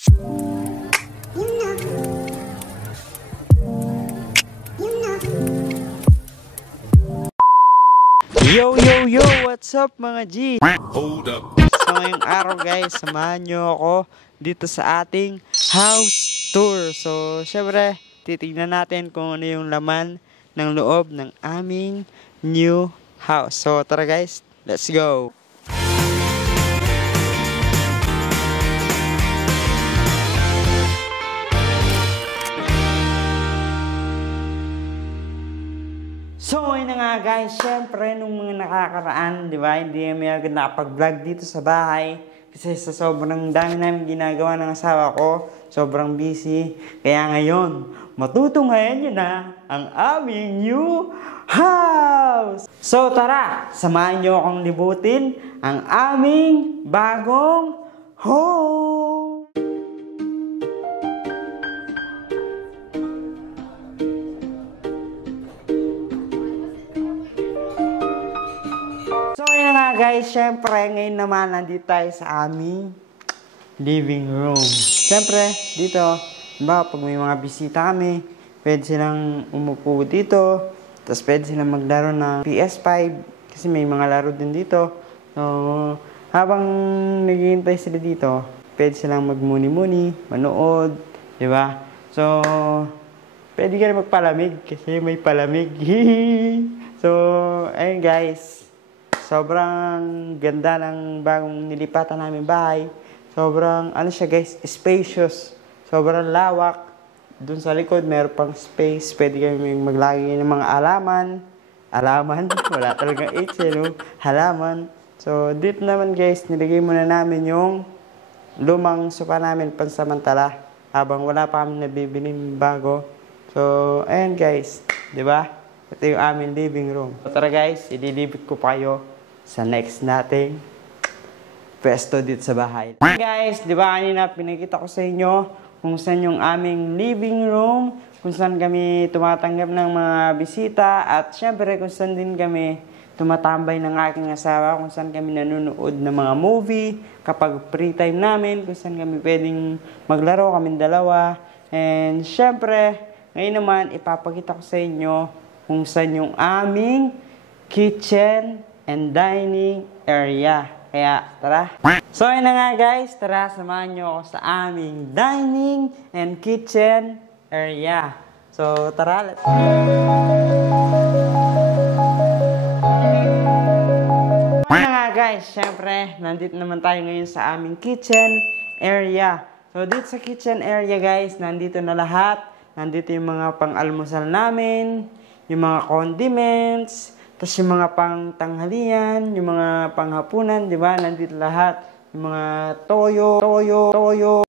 Yo, yo, yo! What's up mga G? Hold up! So ngayong araw guys, samahan nyo ako dito sa ating house tour. So syempre, titignan natin kung ano yung laman ng loob ng aming new house. So tara guys, let's go! So ayun na nga guys, syempre nung mga nakakaraan, di ba, hindi kami agad nakapag-vlog dito sa bahay kasi sa sobrang dami namin ginagawa ng asawa ko, sobrang busy. Kaya ngayon, matutunghayan nyo na ang aming new house! So tara, samahan nyo akong libutin ang aming bagong home! Guys, syempre, ngayon naman nandito tayo sa aming living room. Syempre, dito, diba, pag may mga bisita kami, pwede silang umupo dito, tapos pwede silang maglaro ng PS5, kasi may mga laro din dito. So, habang naghihintay sila dito, pwede silang magmuni-muni, manood, diba? So, pwede ka rin magpalamig, kasi may palamig. So, ayun guys. Sobrang ganda ng bagong nilipatan namin bahay. Sobrang, ano siya guys, spacious. Sobrang lawak. Doon sa likod, meron pang space. Pwede kami maglagay ng mga alaman. Alaman? Wala talagang H, no? Halaman. So, dito naman guys, nilagay muna namin yung lumang sofa namin pansamantala. Habang wala pa kami nabibiling bago. So, ayan guys. Diba? Ito yung aming living room. So, tara guys, ililibit ko pa kayo sa next nating pwesto dito sa bahay. Guys, di ba kanina pinakita ko sa inyo kung saan yung aming living room, kung saan kami tumatanggap ng mga bisita, at syempre kung saan din kami tumatambay ng aking asawa, kung saan kami nanonood ng mga movie, kapag free time namin, kung saan kami pwedeng maglaro, kaming dalawa. And syempre, ngayon naman ipapakita ko sa inyo kung saan yung aming kitchen and dining area. Kaya, tara. So, yun na nga guys. Tara, samahan nyo ako sa aming dining and kitchen area. So, tara. Let's go. Yun na nga guys. Siyempre, nandito naman tayo ngayon sa aming kitchen area. So, dito sa kitchen area guys, nandito na lahat. Nandito yung mga pang-almusal namin, yung mga condiments, tapos yung mga pang-tanghalian, yung mga panghapunan, di ba? Nandito lahat. Yung mga toyo,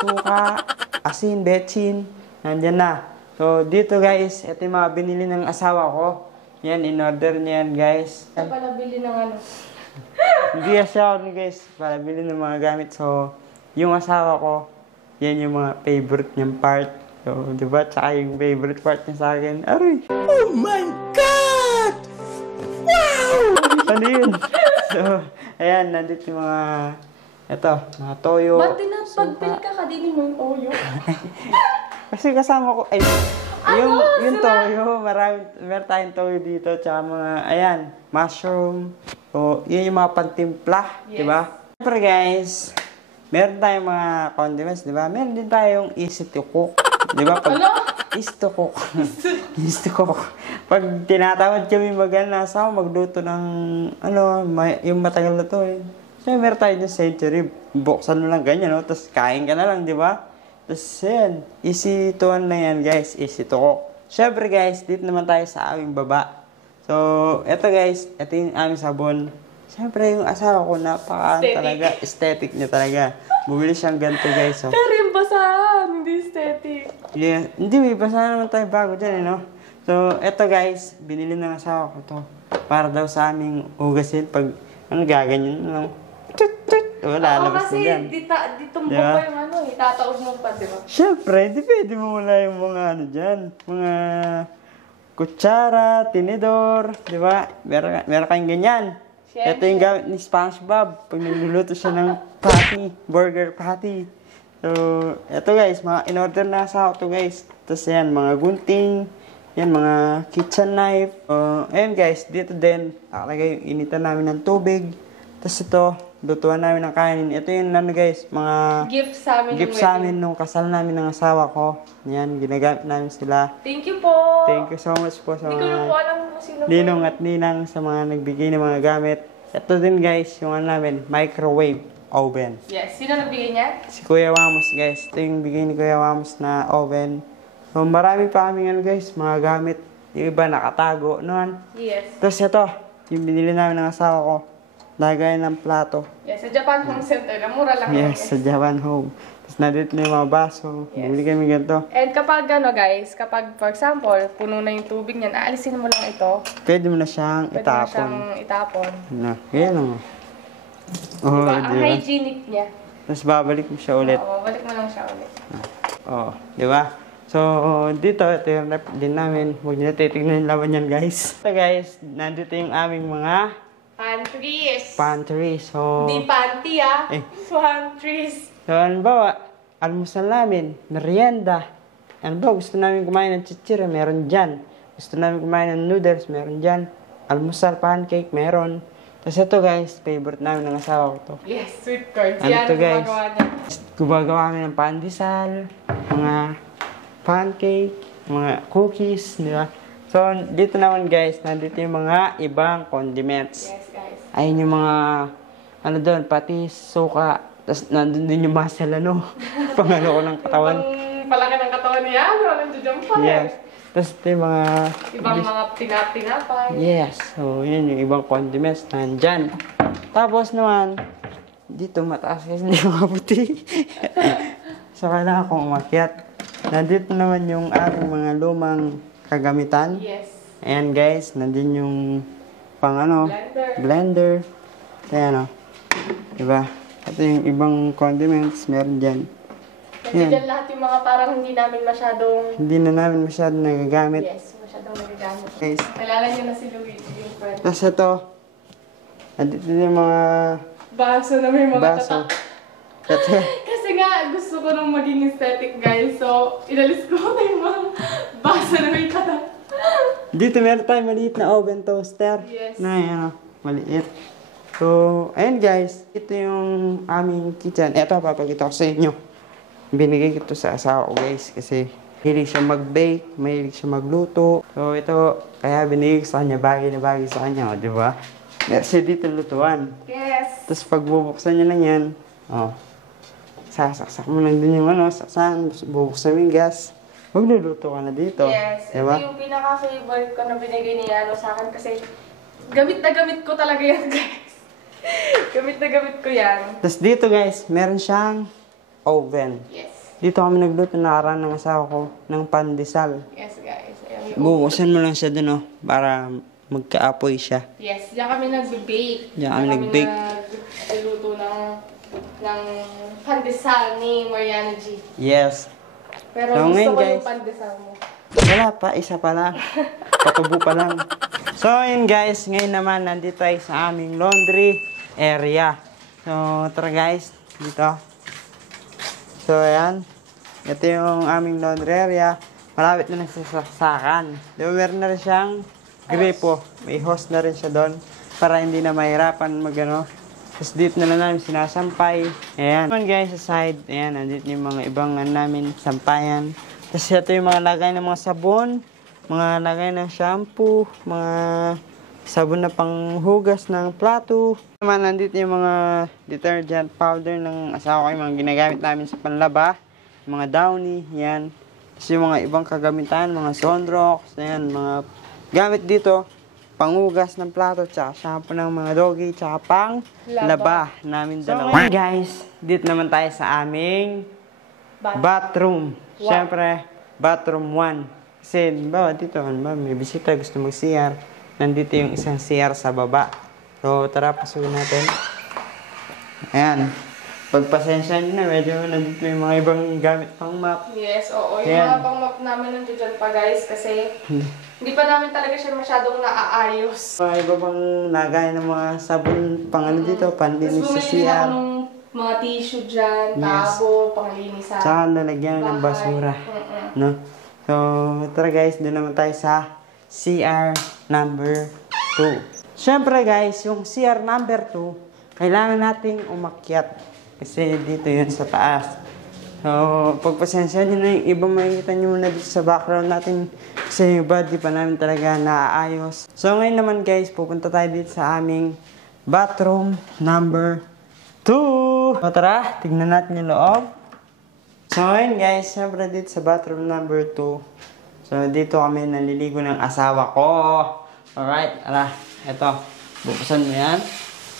suka, asin, betchin, nandyan na. So, dito guys, ito yung mga binili ng asawa ko. Yan, in-order niyan guys. Ito pala bili ng ano? Hindi siya guys, para bili ng mga gamit. So, yung asawa ko, yan yung mga favorite niyang part. So, diba? Tsaka yung favorite part niya sa akin. Aray! Oh my God! Wow! Ano yun? So, ayan, nandito yung mga, mga toyo. Ba't pagpili ka kadinin mo yung toyo? Kasi kasama ko, yung toyo, meron tayong toyo dito, tsaka mga, ayan, mushroom. So, yun yung mga pantimpla, yes. Diba? Siyempre guys, meron tayong mga condiments, diba? Meron din tayong easy to cook. Diba? Pag easy to cook. Easy to cook. Pag tinatawad kami magluto ng, yung matagal na to eh. So, meron tayo yung century. Buksan mo lang ganyan, no? Tapos kain ka na lang, diba? Tapos, yan. Easy to na yan, guys. Easy to cook. Siyempre, guys, dito naman tayo sa aming baba. So, eto guys, ito yung aming sabon. Siyempre, yung asawa ko, talaga, aesthetic niya talaga. Bumili siyang ganito, guys. So. Pero yung basahan, hindi aesthetic. Yeah, hindi, may basahan naman tayo bago dyan, no? So, eto guys, binili ng asawa ko to. Para daw sa aming hugasin pag, gaganyan, no? Lalabas na dyan. Dito mo pa yung itataog mo pa, di ba? Siyempre, di pwede mo wala yung mga dyan. Mga kutsara, tinidor, di ba? Meron kayong ganyan. Ito yung gamit ni SpongeBob pag nagluluto siya ng patty, burger patty. So, eto guys, mga in-order na sa to guys. Tapos yan, mga gunting, yan, mga kitchen knife. Ayan guys, dito din, nakalagay yung initan namin ng tubig. Tapos ito, lutuan namin ng kanin. Ito yung ano guys, mga Gift sa amin. gift ng sa wedding. amin nung kasal namin ng asawa ko. Yan, ginagamit namin sila. Thank you po. Thank you so much po sa Hindi ko na po mga alam kung sino po. ninong at ninang sa mga nagbigay ng mga gamit. Ito din guys, yung ano namin, microwave oven. Yes. Sino nagbigay niya? Si Kuya Wamos guys, ito yung bigay ni Kuya Wamos na oven. So marami pa kami ano guys, mga gamit. Yung iba nakatago noon. Yes. Tapos ito, yung binili namin ng asawa ko. Lagay ng plato. Yes. Sa Japan Home Center. Mura lang. Yes, sa Japan Home. Tapos nandito na yung mga baso. Yes. Bumili kami ganito. And kapag ano guys, kapag for example, puno na yung tubig niyan, aalisin mo lang ito. Pwede mo na siyang Pwede mo itapon. siyang itapon. Na, kaya lang. Oh, Diba? Ang di ba? hygienic niya. Tapos babalik mo siya ulit. Oo, balik mo lang siya ulit. Oh, di ba? So, dito, ito yung rep din namin. Huwag niyo na titignan yung laman yan, guys. Ito, guys, nandito yung aming mga Pantries. pantry. So, Hindi panty ah. Eh. Pantries. so halimbawa, almusal namin, merienda. Ano ba, gusto namin kumain ng chichira, meron dyan. Gusto namin kumain ng noodles, meron dyan. Almusal, pancake, meron. Tapos ito, guys, favorite namin ng asawa ko to. Yes, sweet corn. Ano Yan, to, guys? gumagawa niya. Gumagawa kami ng pandesal, mga pancake, mga cookies, di ba? So, dito naman guys, nandito yung mga ibang condiments. Yes, guys. Ayun yung mga, ano doon, patis, suka, tapos nandun din yung muscle, ano, pangano ko ng katawan. Ang palaki ng katawan niya, ano, nandiyan pa. Yes. Tapos ito yung mga, Ibang mga tinapay. yes. So, yun yung ibang condiments, nandyan. Tapos naman, dito mataas kasi hindi makaputi. So, kailangan akong umakyat. Nandito naman yung ating mga lumang kagamitan. Yes. Ayan guys, nandun yung pang ano, Blender. Ayan o. Diba? Ito yung ibang condiments, meron dyan. Nandiyan lahat yung mga parang hindi namin masyadong, Hindi na namin masyadong nagagamit. yes, masyadong nagagamit. Guys, Alala niyo na si Luigi, yung friend. tapos ito, nandito yung mga Baso na may mga baso. tatak. Ito, Kasi nga, gusto ko nung maging aesthetic, guys. So, inalis ko na yung mga baso na may tatak. dito meron tayong maliit na oven toaster. Yes. Na yan o, maliit. So, ayun guys, ito yung aming kitchen. Ito, papakita ko sa inyo. Binigay ko ito sa asawa ko guys kasi mahilig siya mag-bake, mahilig siya magluto. So, ito, kaya binigay ko sa kanya, bagay na bagay sa kanya, o, di ba? Meron siya dito lutuan. Yes. Tapos pag bubuksan niya lang yan, oh, sasaksak mo lang din yung ano, saksan, bubuksan mo yung gas. Magluluto ka na dito. Yes. Diba? Ito yung pinaka-favorite ko na binigay ni Ano sa akin kasi gamit na gamit ko talaga yan, guys. Gamit na gamit ko yan. Tapos dito guys, meron siyang oven. Yes. Dito kami nagluto na araw ng asawa ko ng pandesal. Yes, guys. Ayan yung Bubuksan mo lang siya dun, oh, para magkaapoy siya. yes, diyan kami nag-bake. Diyan kami nag-bake. Nagluto ng pandesal ni Mariana G. Yes. Pero So, gusto ngayon, ko guys, yung pandesal mo. wala pa, isa pa lang. Patubo pa lang. So, yun guys, ngayon naman nandito tayo sa aming laundry area. So, tara guys, dito. So, ayan. Ito yung aming laundry area. Malapit na nagsasaksakan. Di ba meron na rin siyang gripo. May hose na rin siya doon para hindi na mahirapan magano. Tapos dito na lang namin sinasampay. Ayan. Ayan guys, sa side. Ayan, nandito yung mga ibang namin sampayan. Tapos ito yung mga lagay ng mga sabon, mga lagay ng shampoo, mga sabon na panghugas ng plato. Naman nandito yung mga detergent powder ng asawa ko, yung mga ginagamit namin sa panlaba, mga Downy, yan. Tapos yung mga ibang kagamitan, mga Sunrox, yan, mga gamit dito, panghugas ng plato, tsaka shampoo ng mga doggy, tsaka pang laba namin dalawa. So guys, dito naman tayo sa aming bathroom. Wow. Siyempre, bathroom 1. Kasi, ba, dito, may bisita, gusto mag-CR. Nandito yung isang CR sa baba. So, tara, pasukin natin. Ayan. Pagpasensya nyo na, medyo nandito yung mga ibang gamit pang map. Yes, oo. Yung Ayan. mga pang-map namin nandiyan pa, guys, kasi hindi pa namin talaga siya masyadong naaayos. Mga iba pang lagay ng mga sabon pang ano dito, panlinis Tapos sa bumili din ako CR. nung mga tissue dyan, Yes. tabo, panglinis sa Tsaka lalagyan ng bahay. basura. Mm-mm. No? So, tara guys, doon naman tayo sa CR number 2. Siyempre guys, yung CR number 2, kailangan nating umakyat. Kasi dito yun sa taas. So, pagpasensya nyo na yung iba, makikita nyo muna dito sa background natin. Kasi yung iba, di pa namin talaga naaayos. So, ngayon naman guys, pupunta tayo dito sa aming bathroom number 2. So, tara, tignan natin yung loob. So, ngayon guys, siyempre dito sa bathroom number 2. So, dito kami naliligo ng asawa ko. Alright, ala, eto. Buksan mo yan.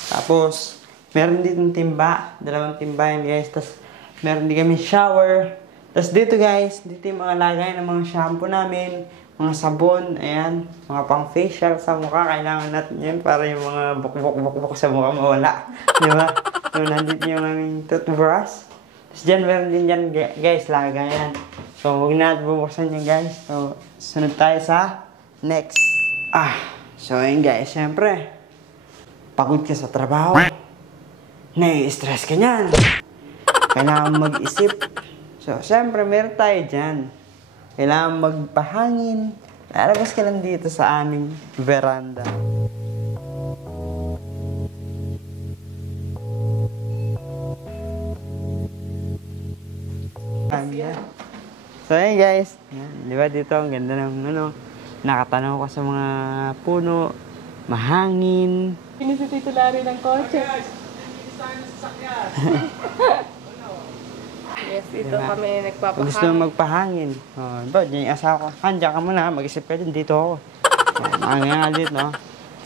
Tapos, meron dito timba. 2 timba yan guys. Tapos, meron din kami shower. Tapos dito guys, dito yung mga lagay ng mga shampoo namin. Mga sabon, ayan. Mga pang facial sa mukha. Kailangan natin yan para yung mga bukbok sa mukha mawala. Diba? So, nandito yung aming toothbrush. Tapos dyan, meron din dyan guys, lagayan. So, huwag natin bubuksan yan guys. So, sunod tayo sa next. So yun guys, syempre, pagod ka sa trabaho. Nai-stress ka niyan. Kailangan mag-isip. So, syempre, meron tayo dyan. Kailangan magpahangin. Lalabas ka lang dito sa aming veranda. Ayan. So, ayun guys. Yan. Di ba dito, ang ganda ng nakatanaw ko sa mga puno. Mahangin. Pinisititulari ng kotse. Yes, dito Diba? kami Kung gusto mo nagpapahangin. magpahangin. Diba, dyan yung asawa ko. Diyan ka muna, mag-isip ka dyan, dito ako. Mahangin nga dito, no?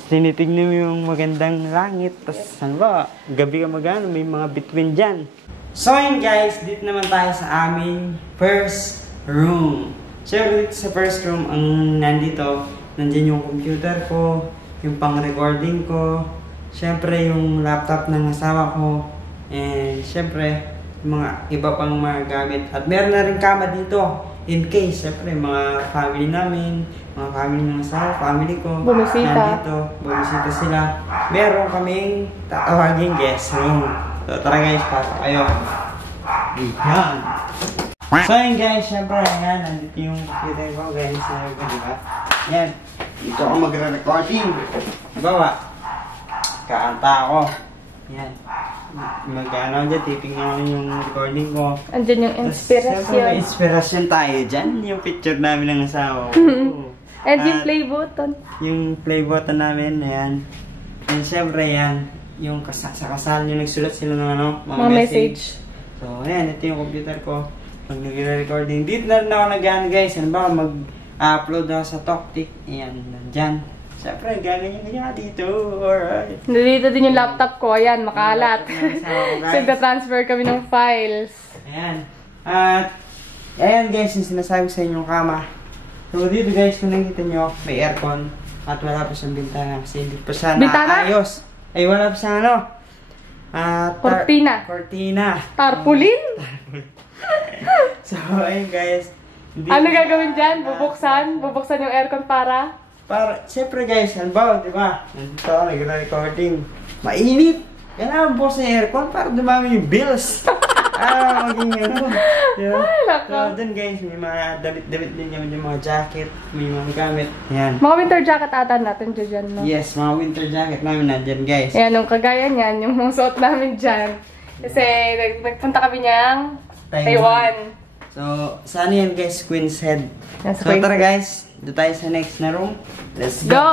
Tinitignan mo yung magandang langit. Tapos, ano ba, gabi ka magano, may mga between dyan. So, yun guys, dito naman tayo sa aming first room. Siyempre, dito sa first room, ang nandito, nandyan yung computer ko, yung pang-recording ko, siyempre yung laptop ng asawa ko, and siyempre, yung mga iba pang mga gamit. At meron na rin kama dito, in case, siyempre, mga family namin, mga family ng asawa, family ko, Bumisita. nandito, bumisita sila. Meron kaming tatawaging guest room. So, tara guys, pasok kayo. Ayan. So, yun guys, syempre, ayan, nandito yung computer ko, guys, diba? Ayan, dito ako magre-recording. Diba, kaanta ako. Ayan. Mag-ano dyan, titingnan ko yung recording ko. Andyan yung Tapos, syempre, may inspirasyon. inspirasyon tayo dyan. Yung picture namin ng asawa ko. And yung At play button. yung play button namin, ayan. And syempre, yan, yung sa kasal, yung nagsulat sila ng ano, Mga message. So, ayan, ito yung computer ko. Pag nag-recording, dito na rin ako nag-ano guys. Ano ba, mag-upload ako sa TalkTik. Ayan, nandyan. Siyempre, ganyan dito. Alright. Dito din yung laptop ko. Ayan, makalat. Yung laptop ng asawa ko, guys. So, nagka-transfer kami ng files. Ayan. At, ayan guys, yung sinasabi sa inyong kama. So, dito guys, kung nakikita nyo, may aircon. At wala pa siyang bintana. Kasi hindi pa siya Bintana? naayos. Ay, wala pa siyang ano. Cortina. Cortina. Tarpaulin? So, ayun guys. Ano gagawin dyan? Bubuksan? Bubuksan yung aircon para? Siyempre guys, halimbawa, di ba? Nandito ako, nag-recording. Mainit! Kailangan buksan yung aircon para dumami yung bills. Maging ano. Diba? Ay, lako. So, dun guys, may mga damit-damit din kami, yung mga jacket, may mga gamit. Yan. Mga winter jacket ata natin dyan, no? Yes, mga winter jacket namin nandyan guys. Ayan, yung kagaya niyan, yung mga suot namin dyan. Kasi nagpunta kami niyang Taiwan. So, saan yan guys? Queen's Head. Nasa So, Queen's tara guys, dito tayo sa next na room. Let's go! Go!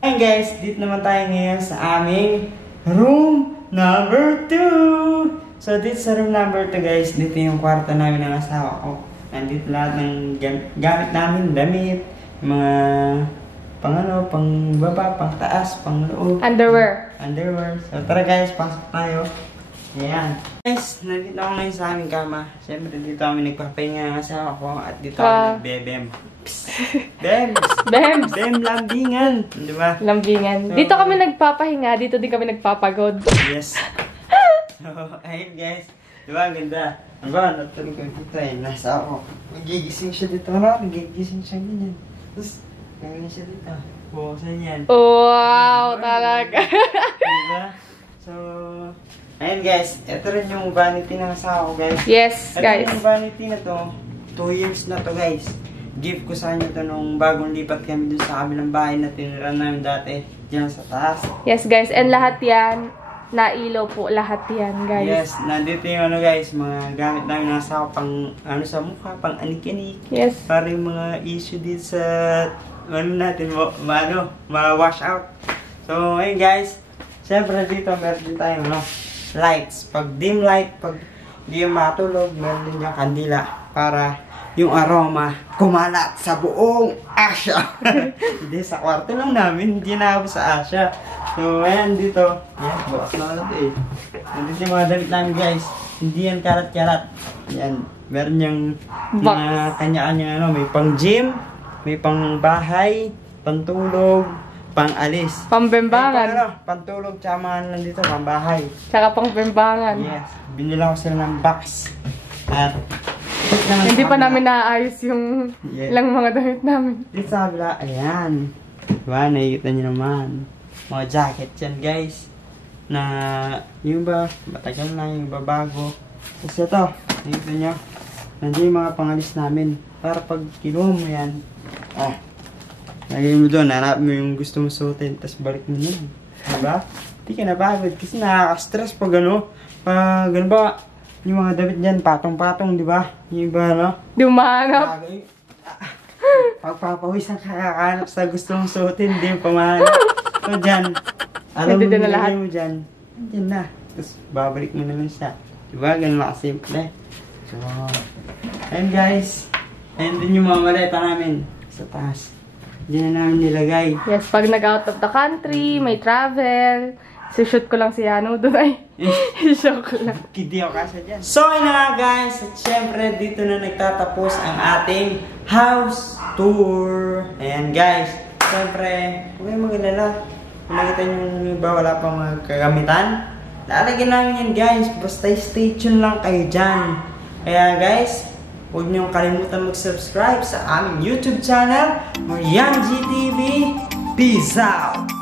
Ayun guys, dito naman tayo ngayon sa aming room number 2. So, dito sa room number 2 guys, dito yung kwarto namin ng asawa ko. Nandito lahat ng gamit namin, damit, mga pang ano, pang baba, pang taas, pang loob. Underwear. Underwear. So, tara guys, pasok tayo. Ayan. Guys, nandito ako ngayon sa aming kama. Siyempre, dito kami nagpapahinga ng asawa ko at dito kami nagbebem. Bems! Bems! Bem lambingan! Di ba? Lambingan. So, Dito kami nagpapahinga, dito din kami nagpapagod. Yes. So, ayun guys. Di ba, ang ganda. Ano ba, natulog ko dito eh. Nasa ako. Nagigising siya dito. Ano? Nagigising siya ganyan. Tapos, gagawin siya dito. Buksan yan. Wow, talaga. Diba? So, Ayan guys, ito rin yung vanity ng asawa ko guys. Yes, guys. Ito yung vanity na to, 2 years na to guys. Gift ko sa kanya to nung bagong lipat kami dun sa kabilang bahay na tinira namin dati. Diyan sa taas. Yes, guys. And lahat yan, nailaw po. Lahat yan, guys. Yes, nandito yung ano guys, mga gamit namin ng asawa pang ano sa mukha, pang anik-anik. Yes. Para yung mga issue dito sa ano natin, ma-wash out. So, ayun guys. Siyempre dito, meron din tayong lights. Pag dim light, pag hindi yung matulog, meron din yung kandila para yung aroma kumalat sa buong Asia. Hindi, sa kwarto lang namin, hindi na ako sa Asia. So, ayan dito. Ayan, bukas na ulit eh. Nandito yung mga damit namin guys. Hindi yan karat-karat. Ayan, meron yung mga kanya-kanya may pang gym, may pang bahay, pantulog, pang-alis. Pambembangan. Pantulog, tsaka mga nandito, pang-bahay. Tsaka pambembangan. Yes. Binila ko sila ng box. At hindi pa namin naayos yung ilang mga damit namin. dito sa kabila, ayan. Diba, nakikita nyo naman. Mga jacket yan, guys. Na, yung ba, matagal na, yung ba bago. Tapos ito, nakikita nyo. Nandiyan yung mga pangalis namin. Para pag kinuha mo yan, lagay mo doon, hanap mo yung gusto mo suotin, tapos balik mo na. Diba? Hindi ka napagod kasi nakaka-stress pag ano. Pag ano ba, yung mga damit dyan, patong-patong, di ba? Yung iba, no? Di mo mahanap. Pagpapawisan ka kakahanap sa gusto mong suotin, hindi mo pamahanap. So dyan, alam mo na lahat. mo dyan, dyan na. Tapos babalik mo naman siya. Diba? Ganun lang simple. So, ayun guys. Ayun din yung mga maleta namin sa taas. Diyan na namin nilagay. Yes, pag nag-out of the country, may travel, shoot ko lang si Yano doon ay. Shoot ko lang. Hindi ako kasa dyan. So, ayun na nga guys. At syempre, dito na nagtatapos ang ating house tour. Ayan guys. Syempre, huwag kayong mag-alala. Kung nakita nyo yung iba, wala pang mga kagamitan. Lalagyan namin yan guys. Basta stay tuned lang kayo dyan. Kaya guys, huwag niyong kalimutan mag-subscribe sa aming YouTube channel, Marian GTV. Peace out!